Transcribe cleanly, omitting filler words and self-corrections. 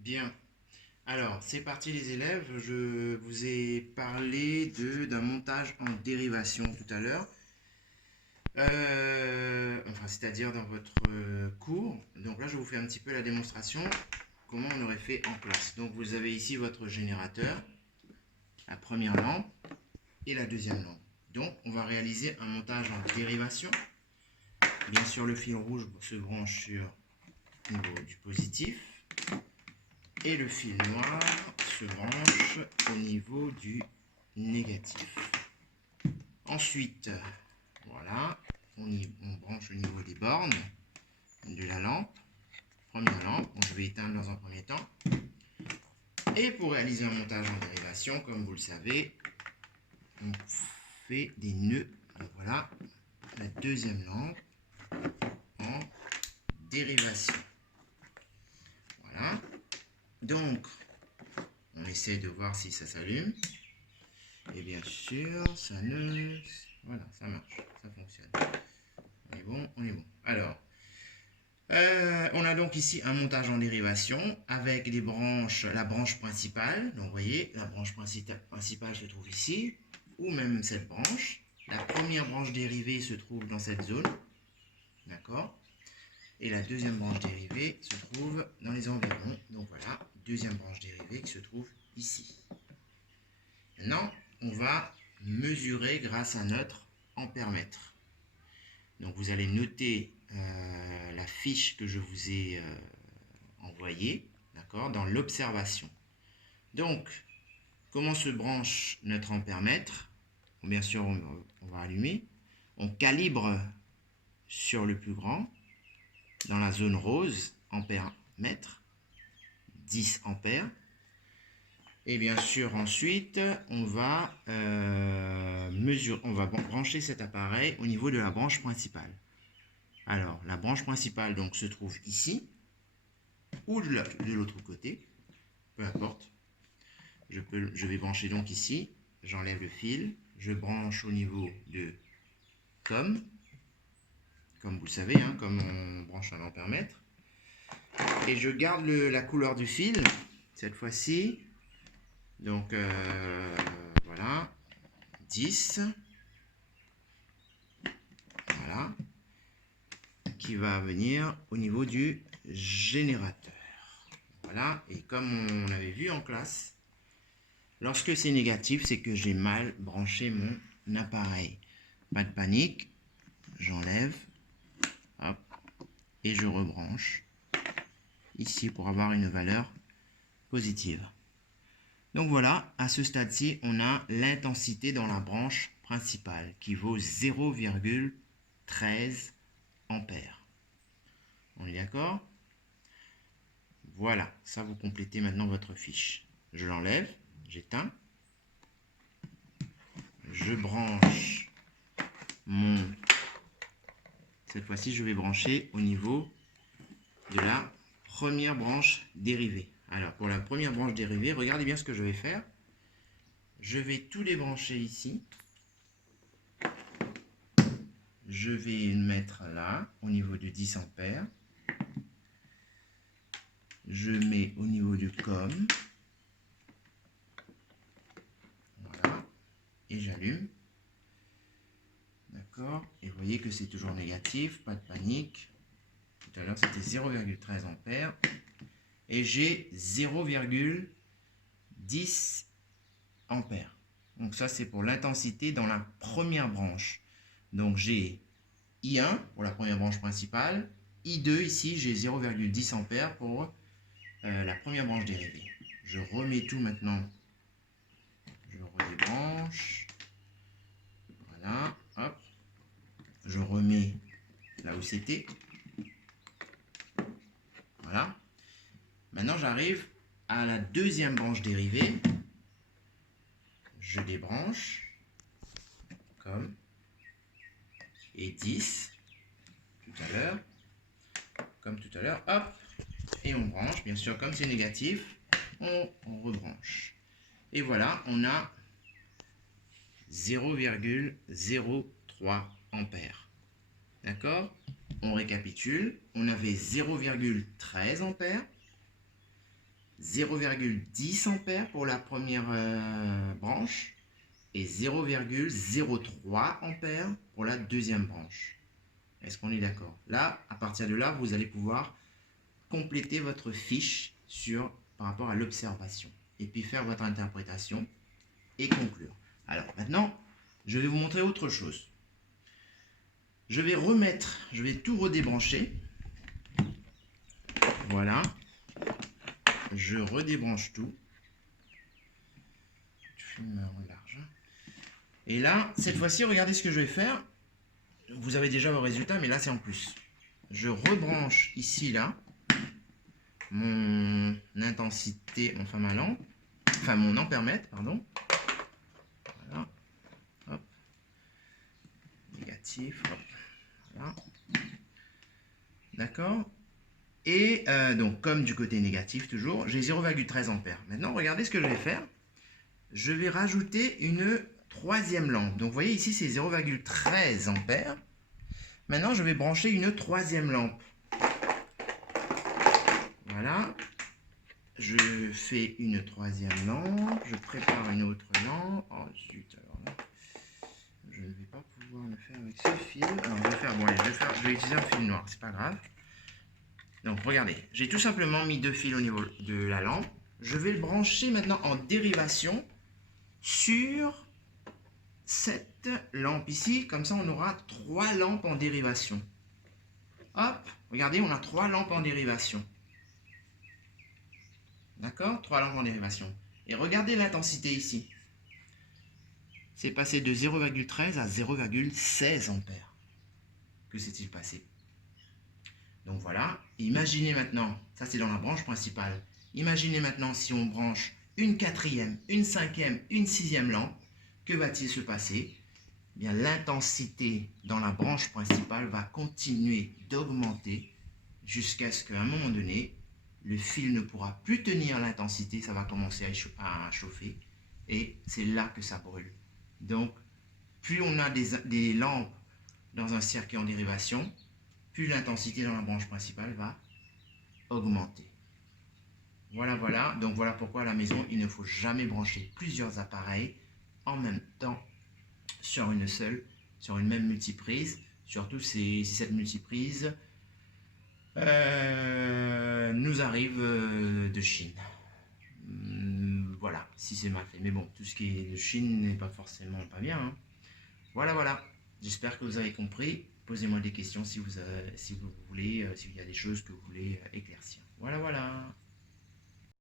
Bien. Alors, c'est parti les élèves. Je vous ai parlé d'un montage en dérivation tout à l'heure. Enfin, c'est-à-dire dans votre cours. Donc là, je vous fais un petit peu la démonstration, comment on aurait fait en classe. Donc vous avez ici votre générateur, la première lampe et la deuxième lampe. Donc on va réaliser un montage en dérivation. Bien sûr, le fil rouge se branche sur le niveau du positif. Et le fil noir se branche au niveau du négatif. Ensuite, voilà, on branche au niveau des bornes de la lampe. Première lampe, je vais éteindre dans un premier temps. Et pour réaliser un montage en dérivation, comme vous le savez, on fait des nœuds. Donc voilà, la deuxième lampe en dérivation. Voilà. Donc, on essaie de voir si ça s'allume. Et bien sûr, ça ne... Voilà, ça marche, ça fonctionne. On est bon, on est bon. Alors, on a donc ici un montage en dérivation avec les branches, la branche principale. Donc, vous voyez, la branche principale se trouve ici, ou même cette branche. La première branche dérivée se trouve dans cette zone. D'accord? Et la deuxième branche dérivée se trouve dans les environs. Donc voilà, deuxième branche dérivée qui se trouve ici. Maintenant, on va mesurer grâce à notre ampère-mètre. Donc vous allez noter la fiche que je vous ai envoyée, d'accord, dans l'observation. Donc, comment se branche notre ampère-mètre? Bien sûr, on va allumer. On calibre sur le plus grand, dans la zone rose, ampère-mètre, 10 ampères. Et bien sûr, ensuite, on va brancher cet appareil au niveau de la branche principale. Alors, la branche principale donc, se trouve ici, ou de l'autre côté, peu importe. Je vais brancher donc ici, j'enlève le fil, je branche au niveau de comme vous le savez, hein, comme on branche un ampère-mètre. Et je garde la couleur du fil, cette fois-ci. Donc, voilà, 10. Voilà, qui va venir au niveau du générateur. Voilà, et comme on avait vu en classe, lorsque c'est négatif, c'est que j'ai mal branché mon appareil. Pas de panique, j'enlève, hop, et je rebranche ici pour avoir une valeur positive. Donc voilà, à ce stade-ci, on a l'intensité dans la branche principale qui vaut 0,13 ampères. On est d'accord? Voilà, ça vous complétez maintenant votre fiche. Je l'enlève, j'éteins. Je branche mon... Cette fois-ci, je vais brancher au niveau de la première branche dérivée. Alors, pour la première branche dérivée, regardez bien ce que je vais faire. Je vais tout débrancher ici. Je vais le mettre là, au niveau de 10 ampères. Je mets au niveau du COM. Voilà. Et j'allume. D'accord? Et vous voyez que c'est toujours négatif, pas de panique. Tout à l'heure, c'était 0,13 ampères. Et j'ai 0,10 ampères. Donc ça, c'est pour l'intensité dans la première branche. Donc j'ai I1 pour la première branche principale. I2 ici, j'ai 0,10 ampères pour la première branche dérivée. Je remets tout maintenant. Je redébranche. Voilà, hop. Je remets là où c'était. Voilà. Maintenant, j'arrive à la deuxième branche dérivée. Je débranche, comme, et 10, tout à l'heure, comme tout à l'heure, hop, et on branche, bien sûr, comme c'est négatif, on rebranche. Et voilà, on a 0,03 ampères. D'accord? On récapitule, on avait 0,13 ampères, 0,10 ampères pour la première branche et 0,03 ampères pour la deuxième branche. Est-ce qu'on est d'accord? Là, à partir de là, vous allez pouvoir compléter votre fiche par rapport à l'observation et puis faire votre interprétation et conclure. Alors maintenant, je vais vous montrer autre chose. Je vais tout redébrancher. Voilà. Je redébranche tout. Large. Et là, cette fois-ci, regardez ce que je vais faire. Vous avez déjà vos résultats, mais là, c'est en plus. Je rebranche ici, là, mon intensité, enfin ma lampe, enfin mon ampèremètre, pardon. Voilà. Hop. Négatif. Hop. Voilà. D'accord. Et donc, comme du côté négatif, toujours, j'ai 0,13 ampères. Maintenant, regardez ce que je vais faire. Je vais rajouter une troisième lampe. Donc, vous voyez, ici, c'est 0,13 ampères. Maintenant, je vais brancher une troisième lampe. Voilà. Je fais une troisième lampe. Je prépare une autre lampe. Oh, zut, alors là, je ne vais pas pouvoir le faire avec ce fil. Alors, je vais faire, bon, allez, je vais utiliser un fil noir, c'est pas grave. Donc, regardez, j'ai tout simplement mis deux fils au niveau de la lampe. Je vais le brancher maintenant en dérivation sur cette lampe ici. Comme ça, on aura 3 lampes en dérivation. Hop, regardez, on a 3 lampes en dérivation. D'accord? 3 lampes en dérivation. Et regardez l'intensité ici. C'est passé de 0,13 à 0,16 ampères. Que s'est-il passé? Donc voilà, imaginez maintenant, ça c'est dans la branche principale, imaginez maintenant si on branche une quatrième, une cinquième, une sixième lampe, que va-t-il se passer? Eh bien, l'intensité dans la branche principale va continuer d'augmenter jusqu'à ce qu'à un moment donné, le fil ne pourra plus tenir l'intensité, ça va commencer à chauffer et c'est là que ça brûle. Donc, plus on a des lampes dans un circuit en dérivation, plus l'intensité dans la branche principale va augmenter. Voilà, voilà. Donc voilà pourquoi à la maison, il ne faut jamais brancher plusieurs appareils en même temps sur une même multiprise. Surtout si cette multiprise nous arrive de Chine. Voilà, si c'est mal fait. Mais bon, tout ce qui est de Chine n'est pas forcément pas bien. Hein. Voilà, voilà. J'espère que vous avez compris. Posez-moi des questions si vous voulez, s'il y a des choses que vous voulez éclaircir. Voilà, voilà.